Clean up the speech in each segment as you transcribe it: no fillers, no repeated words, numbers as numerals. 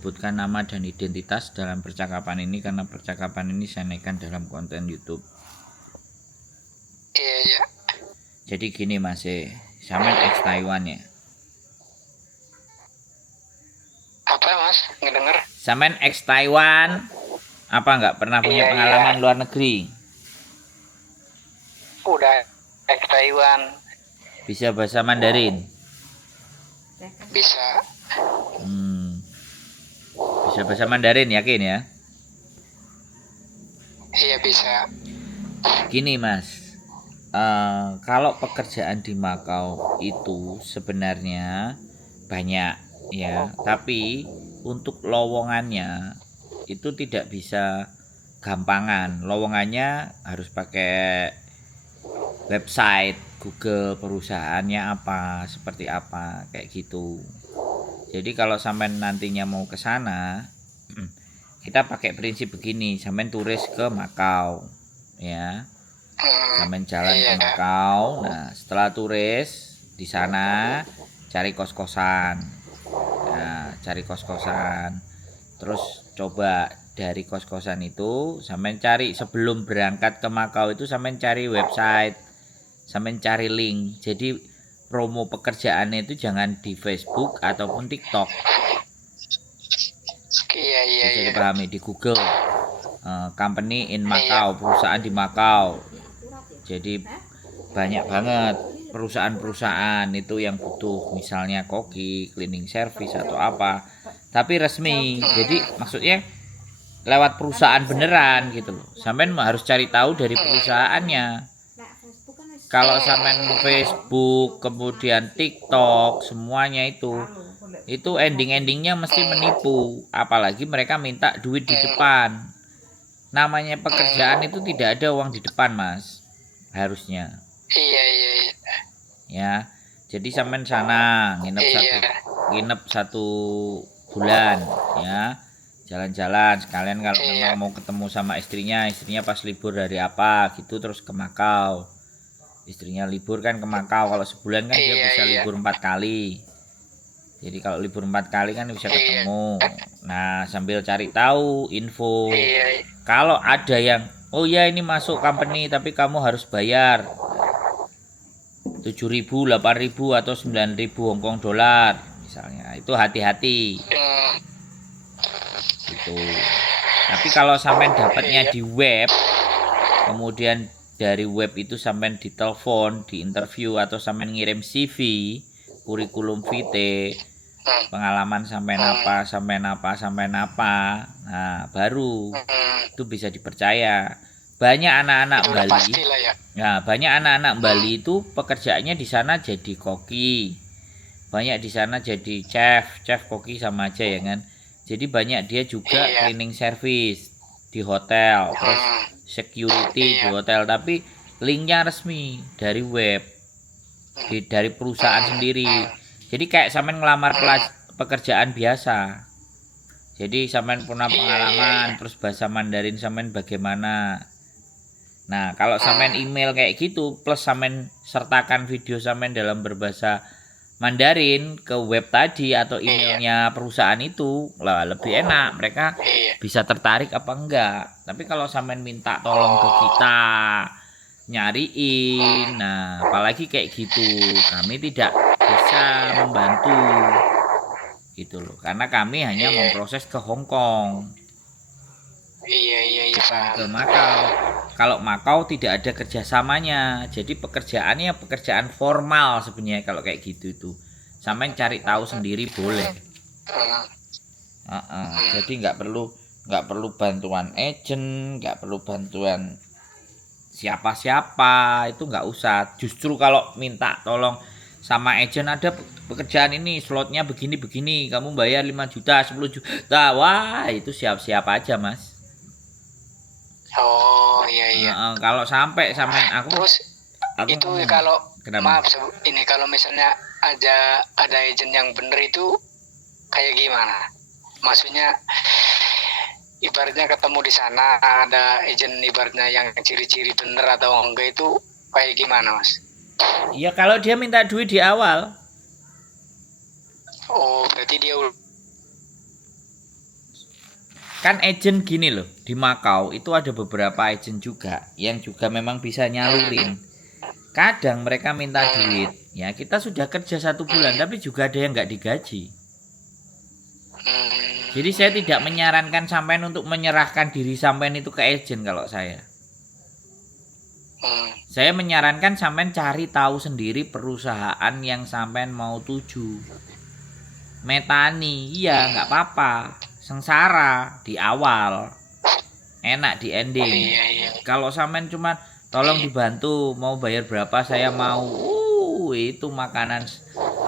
Sebutkan nama dan identitas dalam percakapan ini karena percakapan ini saya naikkan dalam konten YouTube. Iya. Jadi gini Mas, sampean ex Taiwan ya. Apa Mas? Ngedenger? Sampean ex Taiwan, apa nggak pernah punya pengalaman luar negeri? Udah ex Taiwan. Bisa bahasa Mandarin? Bisa. Bisa bahasa Mandarin, yakin ya? Iya bisa. Gini Mas, kalau pekerjaan di Makau itu sebenarnya banyak ya, tapi untuk lowongannya itu tidak bisa gampangan. Lowongannya harus pakai website Google perusahaannya apa, seperti apa, kayak gitu. Jadi kalau sampai nantinya mau ke sana, kita pakai prinsip begini, sampai turis ke Makau ya. Sampai jalan ke Makau. Nah, setelah turis di sana cari kos-kosan. Nah, cari kos-kosan. Terus coba dari kos-kosan itu sampai cari sebelum berangkat ke Makau itu sampai cari website, sampai cari link. Jadi promo pekerjaannya itu jangan di Facebook ataupun TikTok. Bisa dipahami di Google. Company in Makau, perusahaan di Makau. Jadi banyak banget perusahaan-perusahaan itu yang butuh, misalnya koki, cleaning service atau apa, tapi resmi. Jadi maksudnya lewat perusahaan beneran gitu loh. Sampean harus cari tahu dari perusahaannya. Kalau sampean Facebook kemudian TikTok semuanya itu ending-endingnya mesti menipu, apalagi mereka minta duit di depan. Namanya pekerjaan itu tidak ada uang di depan Mas, harusnya. Iya. Ya, jadi sampean sana nginep satu bulan ya, jalan-jalan sekalian. Kalau memang mau ketemu sama istrinya pas libur dari apa gitu, terus ke Makau. Istrinya libur kan ke Makau, kalau sebulan kan dia bisa libur 4 kali. Jadi kalau libur 4 kali kan bisa ketemu. Nah, sambil cari tahu info. Kalau ada yang, oh ya ini masuk company tapi kamu harus bayar 7.000, 8.000 atau 9.000 Hongkong dolar misalnya, itu hati-hati gitu. Tapi kalau sampean dapatnya di web, kemudian dari web itu sampean ditelepon, di interview, atau sampean ngirim CV, kurikulum vitae, pengalaman sampean apa, nah baru itu bisa dipercaya. Banyak anak-anak Bali. Nah, banyak anak-anak Bali itu pekerjaannya di sana jadi koki. Banyak di sana jadi chef koki sama aja ya kan. Jadi banyak dia juga cleaning service di hotel, terus security di hotel, tapi linknya resmi dari web, dari perusahaan sendiri. Jadi kayak sampean ngelamar pekerjaan biasa. Jadi sampean punya pengalaman, terus bahasa Mandarin sampean bagaimana. Nah, kalau sampean email kayak gitu plus sampean sertakan video sampean dalam berbahasa Mandarin ke web tadi atau emailnya perusahaan itu, lah lebih enak. Mereka bisa tertarik apa enggak. Tapi kalau sampean minta tolong ke kita nyariin, nah apalagi kayak gitu, kami tidak bisa membantu gitu loh, karena kami hanya memproses ke Hong Kong. Iya. Ke Makau. Kalau Makau tidak ada kerjasamanya, jadi pekerjaannya pekerjaan formal sebenarnya. Kalau kayak gitu itu sampai cari tahu sendiri boleh. Jadi nggak perlu bantuan agent, nggak perlu bantuan siapa-siapa, itu nggak usah. Justru kalau minta tolong sama agent, ada pekerjaan ini slotnya begini, kamu bayar 5 juta, 10 juta, wah itu siap-siap aja Mas. Oh iya. Kalau sampai aku terus itu ngomong, kalau kenapa? Maaf ini kalau misalnya ada agent yang bener itu kayak gimana? Maksudnya ibaratnya ketemu di sana ada agent ibaratnya yang ciri-ciri bener atau enggak, itu kayak gimana Mas? Iya, kalau dia minta duit di awal. Oh berarti dia kan agent gini loh, di Makau itu ada beberapa agent juga yang juga memang bisa nyalurin. Kadang mereka minta duit, ya kita sudah kerja 1 bulan tapi juga ada yang nggak digaji. Jadi saya tidak menyarankan sampean untuk menyerahkan diri sampean itu ke agent kalau saya. Saya menyarankan sampean cari tahu sendiri perusahaan yang sampean mau tuju. Metani, iya nggak apa-apa. Sengsara di awal, enak di ending. Kalau sampean cuma tolong dibantu, mau bayar berapa saya mau. Itu makanan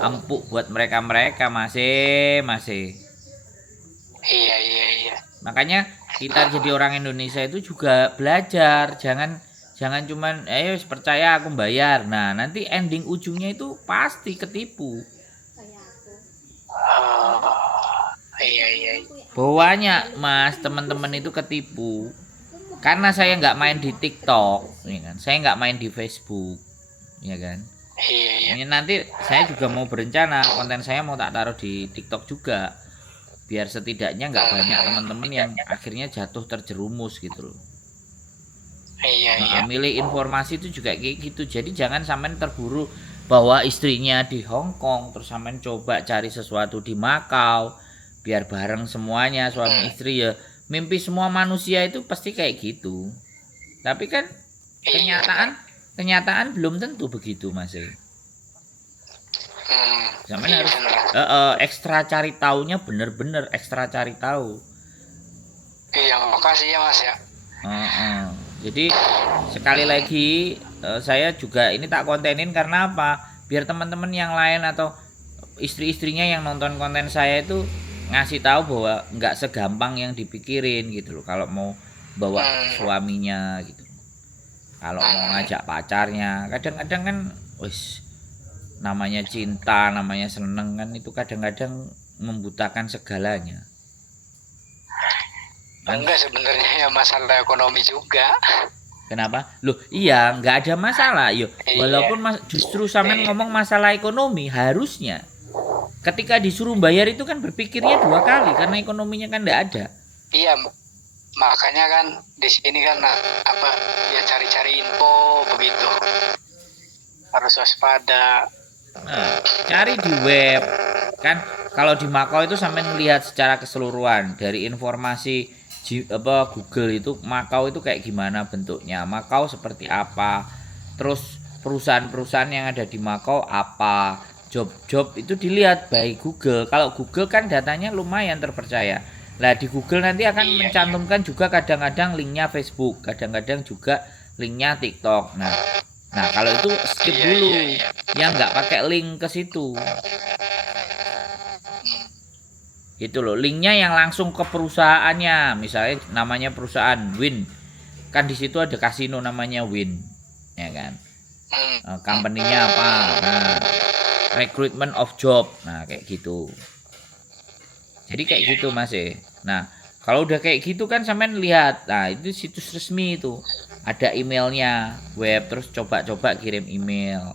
empuk buat mereka masih. Iya. Makanya kita jadi orang Indonesia itu juga belajar, jangan cuman percaya aku bayar. Nah, nanti ending ujungnya itu pasti ketipu. Iya. Banyak Mas, teman-teman itu ketipu. Karena saya nggak main di TikTok, ya kan? Saya nggak main di Facebook, ya kan? Iya. Ini nanti saya juga mau berencana konten saya mau tak taruh di TikTok juga, biar setidaknya nggak banyak teman-teman yang akhirnya jatuh terjerumus gitu loh. Iya. Milih informasi itu juga kayak gitu. Jadi jangan sampean terburu bahwa istrinya di Hong Kong, terus sampean coba cari sesuatu di Makau, biar bareng semuanya suami istri ya. Mimpi semua manusia itu pasti kayak gitu. Tapi kan kenyataan belum tentu begitu Mas. Sampean harus ekstra cari taunya, bener-bener ekstra cari tahu. Iya, makasih ya Mas ya. Jadi sekali lagi saya juga ini tak kontenin karena apa? Biar teman-teman yang lain atau istri-istrinya yang nonton konten saya itu ngasih tahu bahwa nggak segampang yang dipikirin gitu loh. Kalau mau bawa suaminya gitu, kalau mau ngajak pacarnya, kadang-kadang kan, namanya cinta, namanya seneng kan itu kadang-kadang membutakan segalanya. Enggak, sebenarnya ya masalah ekonomi juga. Kenapa? Loh, iya, nggak ada masalah. Walaupun justru sampean ngomong masalah ekonomi, harusnya ketika disuruh bayar itu kan berpikirnya 2 kali karena ekonominya kan nggak ada. Iya, makanya kan di sini kan cari-cari info begitu. Harus waspada. Nah, cari di web kan. Kalau di Makau itu sampean melihat secara keseluruhan dari informasi Google itu Makau itu kayak gimana bentuknya, Makau seperti apa, terus perusahaan-perusahaan yang ada di Makau apa, job-job itu dilihat by Google. Kalau Google kan datanya lumayan terpercaya. Nah di Google nanti akan mencantumkan juga kadang-kadang linknya Facebook, kadang-kadang juga linknya TikTok. Nah kalau itu skip dulu, yang nggak pakai link ke situ. Gitu loh, linknya yang langsung ke perusahaannya, misalnya namanya perusahaan Win, kan di situ ada kasino namanya Win, ya kan? Company-nya apa? Nah, recruitment of job, nah kayak gitu. Jadi kayak gitu Mas. Nah kalau udah kayak gitu kan sampean lihat, nah itu situs resmi itu, ada emailnya, web, terus coba-coba kirim email.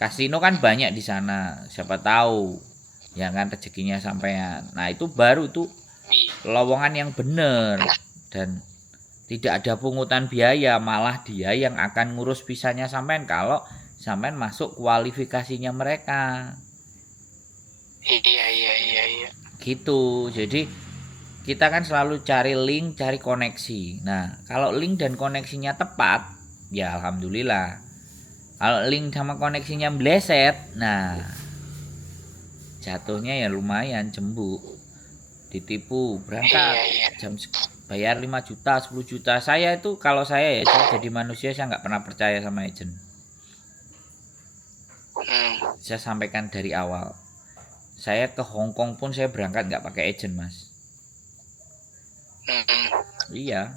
Kasino kan banyak di sana, siapa tahu ya kan rezekinya sampean. Nah itu baru tuh lowongan yang bener dan tidak ada pungutan biaya, malah dia yang akan ngurus visanya sampean kalau sampean masuk kualifikasinya mereka. Iya. Gitu. Jadi kita kan selalu cari link, cari koneksi. Nah kalau link dan koneksinya tepat, ya alhamdulillah. Kalau link sama koneksinya bleset, nah jatuhnya ya lumayan, cembuk, ditipu, berangkat bayar 5 juta 10 juta. Saya itu kalau saya jadi manusia saya nggak pernah percaya sama agent. Saya sampaikan dari awal, saya ke Hong Kong pun saya berangkat nggak pakai agent Mas. Iya,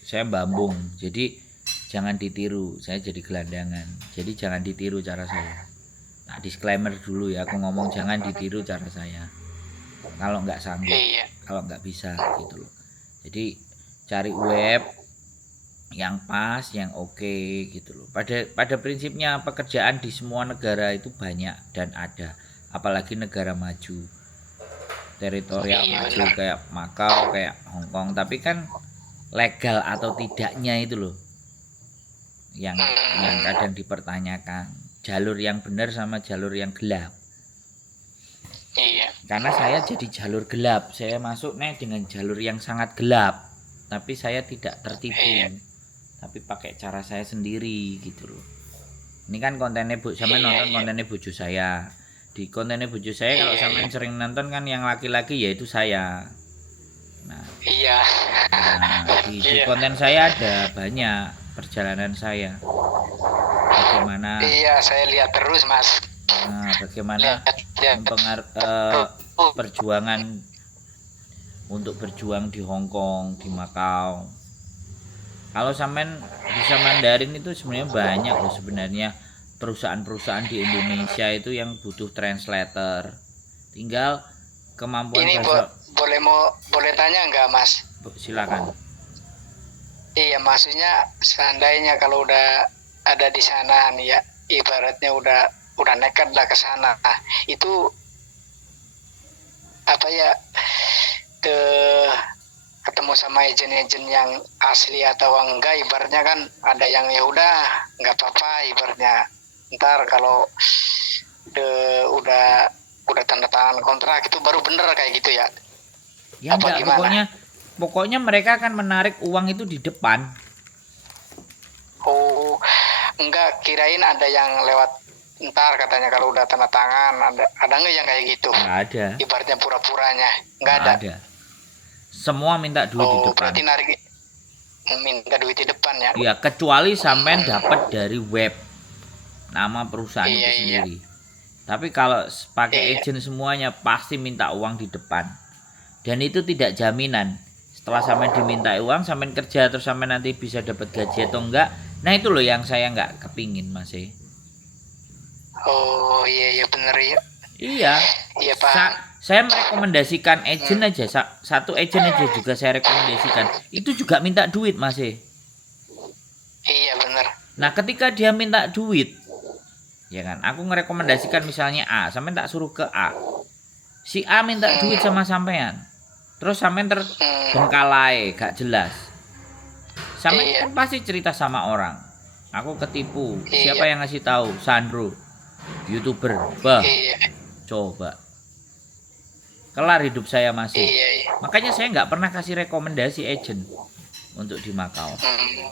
saya bambung, jadi jangan ditiru, saya jadi gelandangan, jadi jangan ditiru cara saya. Nah, disclaimer dulu ya, aku ngomong jangan ditiru cara saya. Kalau nggak sanggup, kalau nggak bisa gitu loh. Jadi cari web yang pas, yang oke gitu loh. Pada prinsipnya pekerjaan di semua negara itu banyak dan ada, apalagi negara maju. teritorial Iya, maju benar. kayak Makau, kayak Hong Kong, tapi kan legal atau tidaknya itu loh yang Hmm, kadang dipertanyakan, jalur yang benar sama jalur yang gelap. iya, Karena saya jadi jalur gelap, saya masuk nih dengan jalur yang sangat gelap, tapi saya tidak iya, tertipu, tapi pakai cara saya sendiri gitu loh. Ini kan kontennya bu, sama iya, nonton iya, kontennya bojo saya. Di kontennya bojo saya kalau iya, iya, sampean sering nonton kan yang laki-laki yaitu saya. Nah, iya, di iya, konten saya ada banyak perjalanan saya. Bagaimana iya, saya lihat terus mas, bagaimana lihat lihat terus. perjuangan untuk berjuang di Hong Kong, di Makau. Kalau sampean bisa Mandarin itu sebenarnya banyak loh sebenarnya perusahaan-perusahaan di Indonesia itu yang butuh translator. Tinggal kemampuan Ini bahasa. boleh tanya nggak mas? Silakan. Iya, maksudnya seandainya kalau udah ada di sana nih ya, ibaratnya udah nekat lah ke sana. Nah, itu apa ya, ke ketemu sama agent-agent yang asli atau enggak, ibaratnya kan ada yang ya udah nggak apa-apa, ibaratnya ntar kalau udah tanda tangan kontrak itu baru bener kayak gitu ya, Ya apa enggak, gimana? pokoknya mereka akan menarik uang itu di depan. Oh, enggak, kirain ada yang lewat ntar katanya kalau udah tanda tangan, ada nggak yang kayak gitu, Enggak ada. ibaratnya pura-puranya nggak Enggak ada. ada. Semua minta duit di Oh, depan. berarti narik minta duit di depan ya. Ya, kecuali sampean Hmm, dapat dari web nama perusahaan itu iya, iya, sendiri. Tapi kalau pakai iya, agent semuanya pasti minta uang di depan. Dan itu tidak jaminan. Setelah sampean diminta uang, sampean kerja terus sampean nanti bisa dapat gaji atau enggak. Nah, itu loh yang saya enggak kepingin, Mas. oh iya, iya bener ya, Iya. iya paham. Saya merekomendasikan agent Hmm, aja, satu agent aja juga saya rekomendasikan. Itu juga minta duit, Mas. iya bener. Nah, ketika dia minta duit, ya kan, aku ngerekomendasikan misalnya A, sampean tak suruh ke A. Si A minta duit Hmm, sama sampean. Terus sampean hmm, terbengkalai, gak jelas. Sampean iya, kan pasti cerita sama orang. Aku ketipu. iya, Siapa yang ngasih tahu? Sandro, YouTuber. Bah, iya, coba. Kelar hidup saya masih. iya, iya. Makanya saya nggak pernah kasih rekomendasi agent untuk di Makau. Hmm,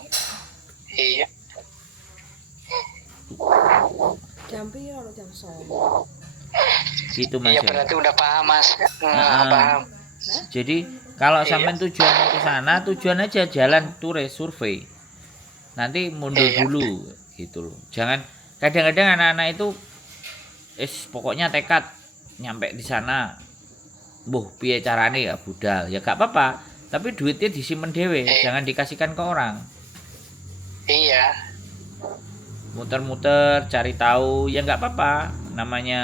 iya, Jam piro lho jam 09.00. Gitu Mas iya ya. berarti udah paham mas. Heeh. Paham. Jadi kalau Iya, sampean tujuan mau ke sana, tujuan aja jalan turis survei. Nanti mundur iya, dulu gitu loh. Jangan kadang-kadang anak-anak itu pokoknya tekad nyampe di sana. Buh, piye carane ya budal. Ya gak apa-apa, tapi duitnya disimpen dewe, iya, jangan dikasihkan ke orang. iya, Muter-muter cari tahu ya nggak apa-apa, namanya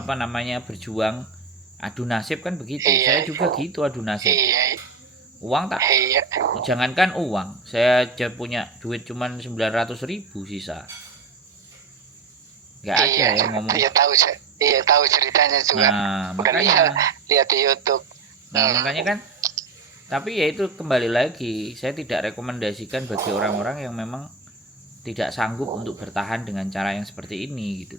apa namanya berjuang adu nasib kan begitu, iya, saya juga gitu adu nasib. iya, Uang tak, iya, jangankan uang, saya aja punya duit cuman 900.000 sisa, nggak ada iya, yang ngomong. iya tahu, iya tahu ceritanya juga. Nah Udah lihat makanya, lihat di YouTube. nah makanya kan, tapi ya itu kembali lagi, saya tidak rekomendasikan bagi orang-orang yang memang tidak sanggup untuk bertahan dengan cara yang seperti ini gitu.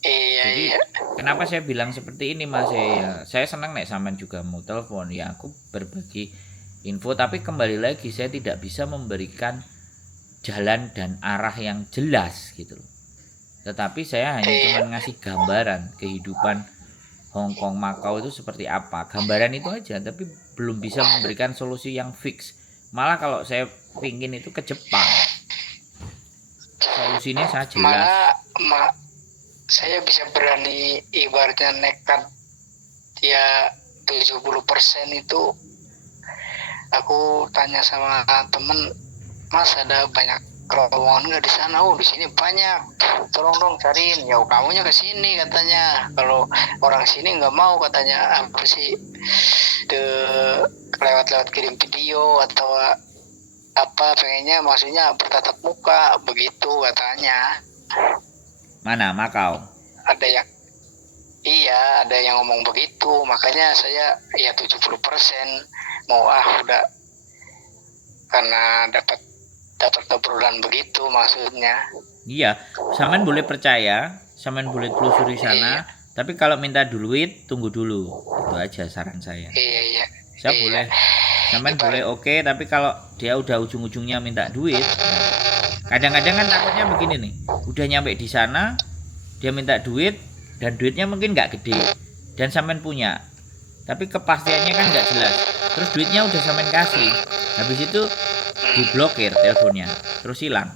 Iya, Jadi iya, kenapa saya bilang seperti ini Mas ya, saya senang nek sampean juga mau telepon ya, aku berbagi info, tapi kembali lagi saya tidak bisa memberikan jalan dan arah yang jelas gitu loh. Tetapi saya hanya iya, cuman ngasih gambaran kehidupan Hong Kong Makau itu seperti apa. Gambaran itu aja, tapi belum bisa memberikan solusi yang fix. Malah kalau saya pingin itu ke Jepang, solusinya saya malah jelas. saya bisa berani ibaratnya nekat ya 70% itu. Aku tanya sama temen, mas ada banyak lowongan nggak di sana? Oh di sini banyak, tolong dong cariin. Ya kamunya ke sini katanya, kalau orang sini nggak mau katanya, apa sih, de lewat-lewat kirim video atau apa, pengennya maksudnya bertatap muka begitu katanya. Mana Makau? Ada yang Iya, ada yang ngomong begitu, makanya saya ya 70% mau udah, karena dapat obrolan begitu maksudnya. Iya, sampean boleh percaya, sampean boleh telusuri Iya, sana, tapi kalau minta duit tunggu dulu. Itu aja saran saya. iya, iya, Saya iya. boleh, sampean boleh Ibarat, oke, tapi kalau dia udah ujung-ujungnya minta duit, nah, kadang-kadang kan takutnya begini nih, udah nyampe di sana, dia minta duit, dan duitnya mungkin nggak gede, dan sampean punya, tapi kepastiannya kan nggak jelas. Terus duitnya udah sampean kasih, habis itu diblokir teleponnya, terus hilang.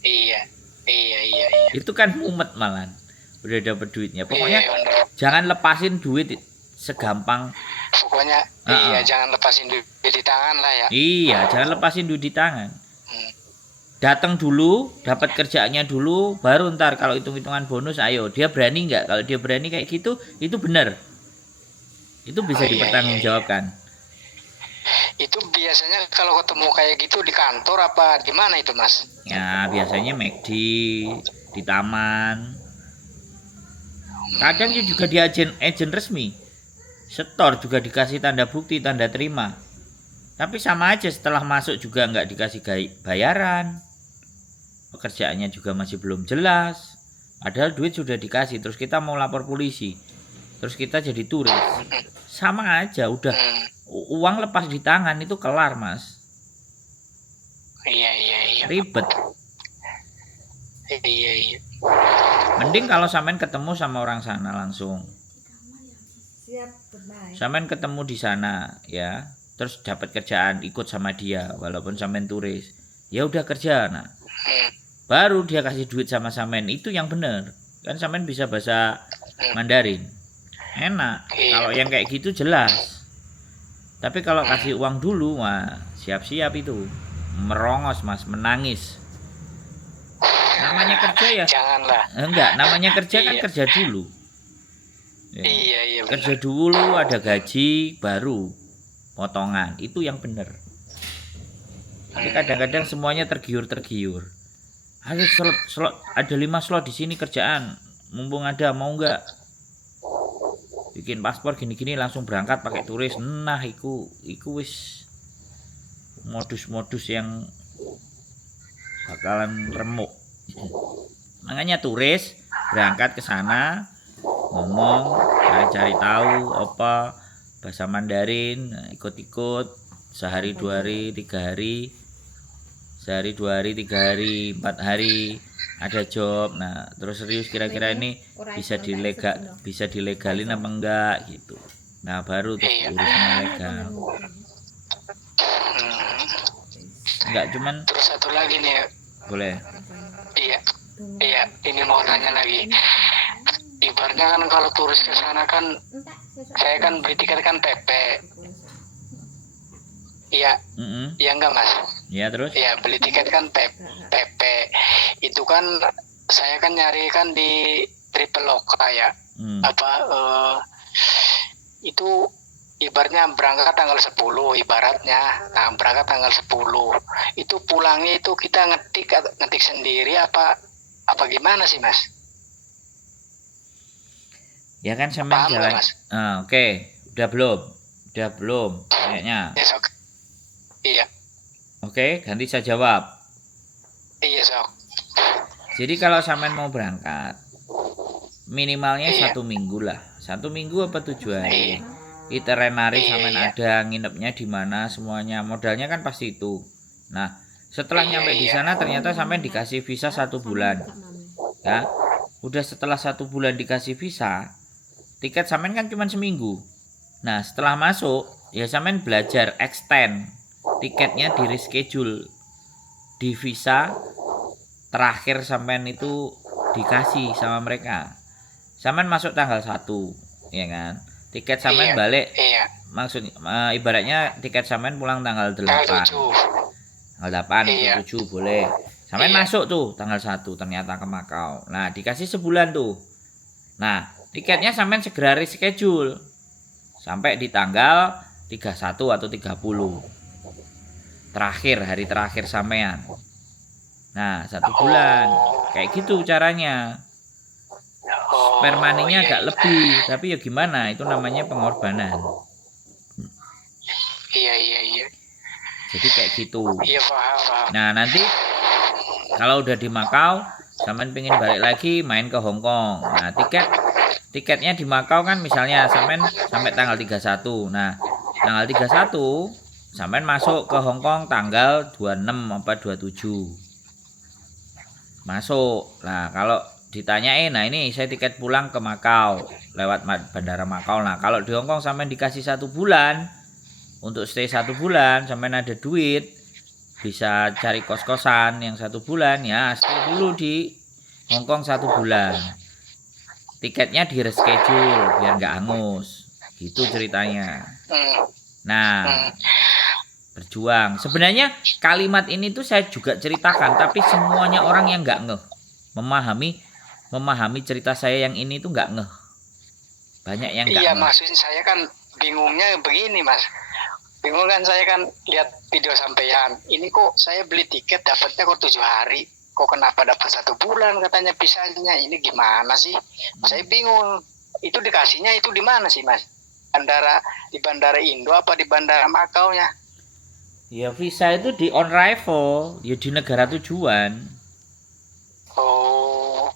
iya, iya, iya, iya, Itu kan mumet malan, udah dapet duitnya. iya, Pokoknya bener. jangan lepasin duit segampang. Pokoknya iya, Uh-uh. jangan lepasin duit di tangan lah ya. Iya, jangan lepasin duit di tangan. Hmm. Datang dulu, dapat kerjaannya dulu, baru ntar kalau hitung-hitungan bonus, ayo dia berani nggak? Kalau dia berani kayak gitu, itu benar, itu bisa Oh iya, iya, iya. dipertanggungjawabkan. Itu biasanya kalau ketemu kayak gitu di kantor apa di mana itu, Mas? Ya biasanya McD di taman. Kadang juga di agen resmi, setor juga dikasih tanda bukti, tanda terima. Tapi sama aja setelah masuk juga nggak dikasih bayaran. Pekerjaannya juga masih belum jelas. Padahal duit sudah dikasih, terus kita mau lapor polisi. Terus kita jadi turis. Sama aja, udah Hmm. uang lepas di tangan itu kelar, Mas. Iya, iya, iya. Ribet. Iya, iya. Mending kalau sampean ketemu sama orang sana langsung. Siap, bye. Sampean ketemu di sana ya. Terus dapat kerjaan, ikut sama dia walaupun sampean turis. Ya udah kerja, nah. Hmm. Baru dia kasih duit sama sampean, itu yang bener. Kan sampean bisa bahasa Mandarin. Enak. Iya. Kalau yang kayak gitu jelas. Tapi kalau kasih uang dulu, wah siap-siap itu. Merongos, Mas, menangis. Namanya kerja ya? Janganlah. Enggak, namanya kerja kan Iya. kerja dulu. Ya. Iya, iya, Kerja benar. dulu, ada gaji, baru potongan. Itu yang bener. Tapi kadang-kadang semuanya tergiur-tergiur. Ada slot, ada 5 slot di sini kerjaan. Mumpung ada, mau nggak? Bikin paspor gini-gini langsung berangkat pakai turis. Nah, iku wis modus-modus yang bakalan remuk. Makanya turis berangkat ke sana, ngomong, cari-cari tahu apa bahasa Mandarin, ikut-ikut sehari 2 hari 3 hari, sehari 2 hari 3 hari 4 hari ada job. Nah terus serius kira-kira ini bisa dilegalin apa enggak gitu. Nah baru terus urusnya legal. Enggak cuman Terus satu lagi nih. boleh. Iya. Iya, ini mau tanya lagi. Ibaratnya kan kalau turis ke sana kan, saya kan beli tiket kan PP. Iya, iya enggak, Mas? Ya terus? Iya, beli tiket kan PP. Itu kan saya kan nyari kan di Traveloka ya. Itu ibaratnya berangkat tanggal 10 ibaratnya. Nah, berangkat tanggal 10. Itu pulangnya itu kita ngetik sendiri apa gimana sih, Mas? Ya kan sampean jalan. Oke. Udah belum kayaknya. Yes, okay. Iya. Oke, ganti saya jawab. Iya, sok. Jadi kalau sampean mau berangkat, minimalnya 1 minggu lah. 1 minggu apa 7 hari. Itinerary sampean ada, nginepnya di mana, semuanya. Modalnya kan pasti itu. Nah, setelah nyampe di sana ternyata sampean dikasih visa 1 bulan. Ya. Udah setelah 1 bulan dikasih visa, tiket sampean kan cuma seminggu. Nah, setelah masuk, ya sampean belajar extend. Tiketnya di reschedule. Di visa terakhir sampean itu dikasih sama mereka. Sampean masuk tanggal 1, ya kan? Tiket sampean balik. Maksud ibaratnya tiket sampean pulang tanggal 8. Tanggal 8 atau 7 boleh. Sampean masuk tuh tanggal 1 ternyata ke Makau. Nah, dikasih sebulan tuh. Nah, tiketnya sampean segera reschedule sampai di tanggal 31 atau 30. Terakhir, hari terakhir sampean. Nah, 1 bulan. Kayak gitu caranya. spare money-nya agak lebih, tapi ya gimana, itu namanya pengorbanan. Iya. Jadi kayak gitu. Iya, paham. Nah, nanti kalau udah di Makau, sampean pengen balik lagi main ke Hong Kong. Nah, tiketnya di Makau kan misalnya sampean sampai tanggal 31. Nah, tanggal 31 sampean masuk ke Hong Kong tanggal 26 apa 27. Masuk. Nah, kalau ditanyain, nah ini saya tiket pulang ke Makau lewat bandara Makau. Nah, kalau di Hong Kong sampean dikasih 1 bulan untuk stay 1 bulan, sampean ada duit, bisa cari kos-kosan yang 1 bulan, ya stay dulu di Hong Kong 1 bulan. Tiketnya di reschedule biar nggak angus, gitu ceritanya. Nah, berjuang. Sebenarnya kalimat ini tuh saya juga ceritakan, tapi semuanya orang yang nggak ngeh memahami cerita saya yang ini tuh nggak ngeh. Banyak yang nggak Iya, ngeh. maksudnya saya kan bingungnya begini, Mas. Bingung kan, saya kan lihat video sampean. Ini kok saya beli tiket dapatnya kok 7 hari. Kok kenapa dapat 1 bulan katanya pisahnya? Ini gimana sih? Saya bingung. Itu dikasihnya itu di mana sih, Mas? Di bandara Indo apa di bandara Makau-nya? Ya visa itu di on arrival, ya di negara tujuan. Oh.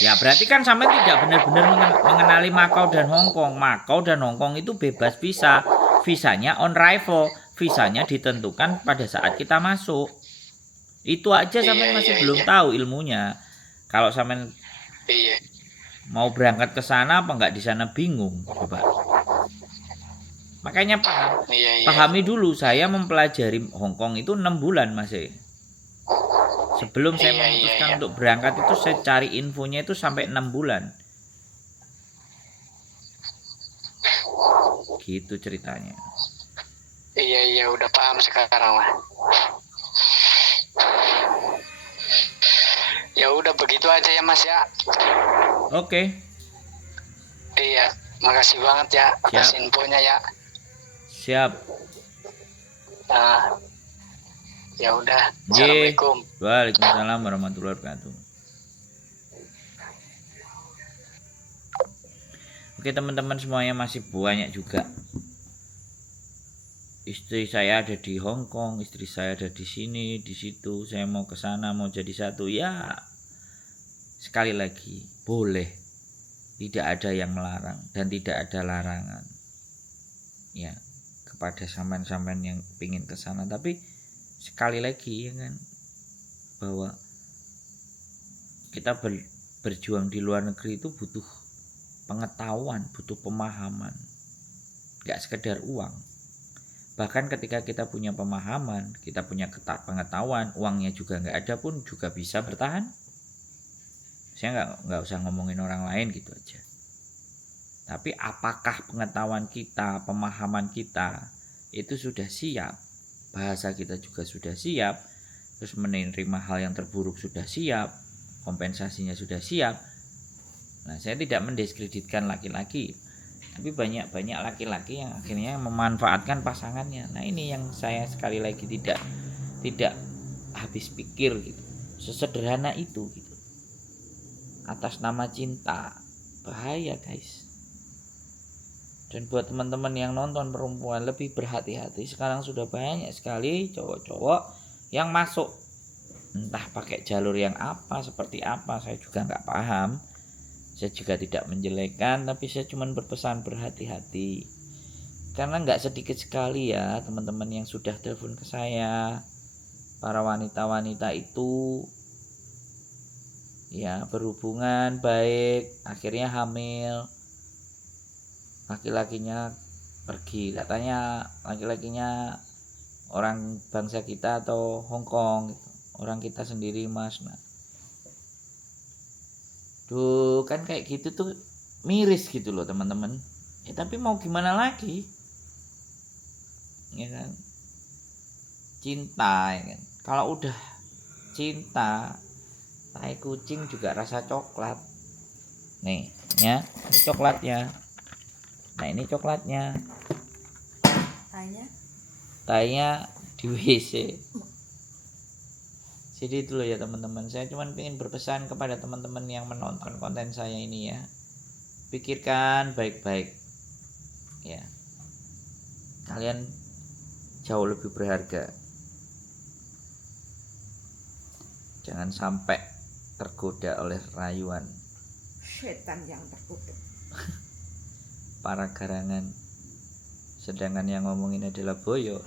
Ya berarti kan sampai tidak benar-benar mengenali Makau dan Hong Kong. Makau dan Hong Kong itu bebas visa. Visanya on arrival. Visanya ditentukan pada saat kita masuk. Itu aja sampean masih belum tahu ilmunya. Kalau sampean mau berangkat ke sana apa nggak di sana bingung, coba. Makanya pahami dulu, saya mempelajari Hong Kong itu 6 bulan masih. Sebelum saya memutuskan untuk berangkat itu saya cari infonya itu sampai 6 bulan. Gitu ceritanya. Iya, udah paham sekarang lah. Ya udah begitu aja ya, Mas ya. Oke. Iya, makasih banget ya atas infonya ya. Siap. Nah, ya udah. Assalamualaikum. Waalaikumsalam warahmatullahi wabarakatuh. Oke teman-teman semuanya, masih banyak juga. Istri saya ada di Hong Kong, istri saya ada di sini, di situ. Saya mau ke sana, mau jadi satu. Ya, sekali lagi boleh. Tidak ada yang melarang dan tidak ada larangan. Ya, kepada sampean-sampean yang pingin ke sana. Tapi sekali lagi ya kan, bahwa kita berjuang di luar negeri itu butuh pengetahuan, butuh pemahaman, gak sekedar uang. Bahkan ketika kita punya pemahaman, kita punya pengetahuan, uangnya juga gak ada pun juga bisa bertahan. Saya nggak usah ngomongin orang lain gitu aja. Tapi apakah pengetahuan kita, pemahaman kita itu sudah siap, bahasa kita juga sudah siap, terus menerima hal yang terburuk sudah siap, kompensasinya sudah siap. Nah, saya tidak mendiskreditkan laki-laki, tapi banyak laki-laki yang akhirnya memanfaatkan pasangannya. Nah, ini yang saya sekali lagi tidak habis pikir gitu. Sesederhana itu gitu. Atas nama cinta, bahaya guys. Dan buat teman-teman yang nonton perempuan, lebih berhati-hati. Sekarang sudah banyak sekali cowok-cowok yang masuk, entah pakai jalur yang apa, seperti apa, saya juga nggak paham. Saya juga tidak menjelekkan, tapi saya cuma berpesan berhati-hati. Karena nggak sedikit sekali ya teman-teman yang sudah telepon ke saya, para wanita-wanita itu ya berhubungan baik, akhirnya hamil, laki-lakinya pergi, katanya laki-lakinya orang bangsa kita atau Hong Kong gitu. Orang kita sendiri mas. Nah, tuh kan kayak gitu tuh miris gitu loh teman-teman ya, tapi mau gimana lagi ya kan, cinta ya kan. Kalau udah cinta, tai kucing juga rasa coklat. Nih ya, ini coklatnya. Nah, ini coklatnya. Tainya di WC. Jadi itu loh ya teman-teman, saya cuma ingin berpesan kepada teman-teman yang menonton konten saya ini ya, pikirkan baik-baik ya, kalian jauh lebih berharga. Jangan sampai tergoda oleh rayuan Setan yang terkutuk. para garangan, sedangkan yang ngomongin adalah boyo.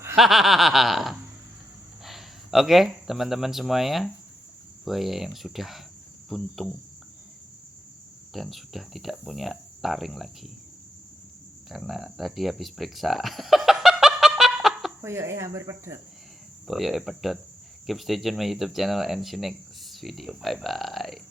Oke teman-teman semuanya, buaya yang sudah buntung dan sudah tidak punya taring lagi karena tadi habis periksa. Koyoke hampir pedot. Boyo pedot. Keep stay tune my YouTube channel and see you next video. Bye bye.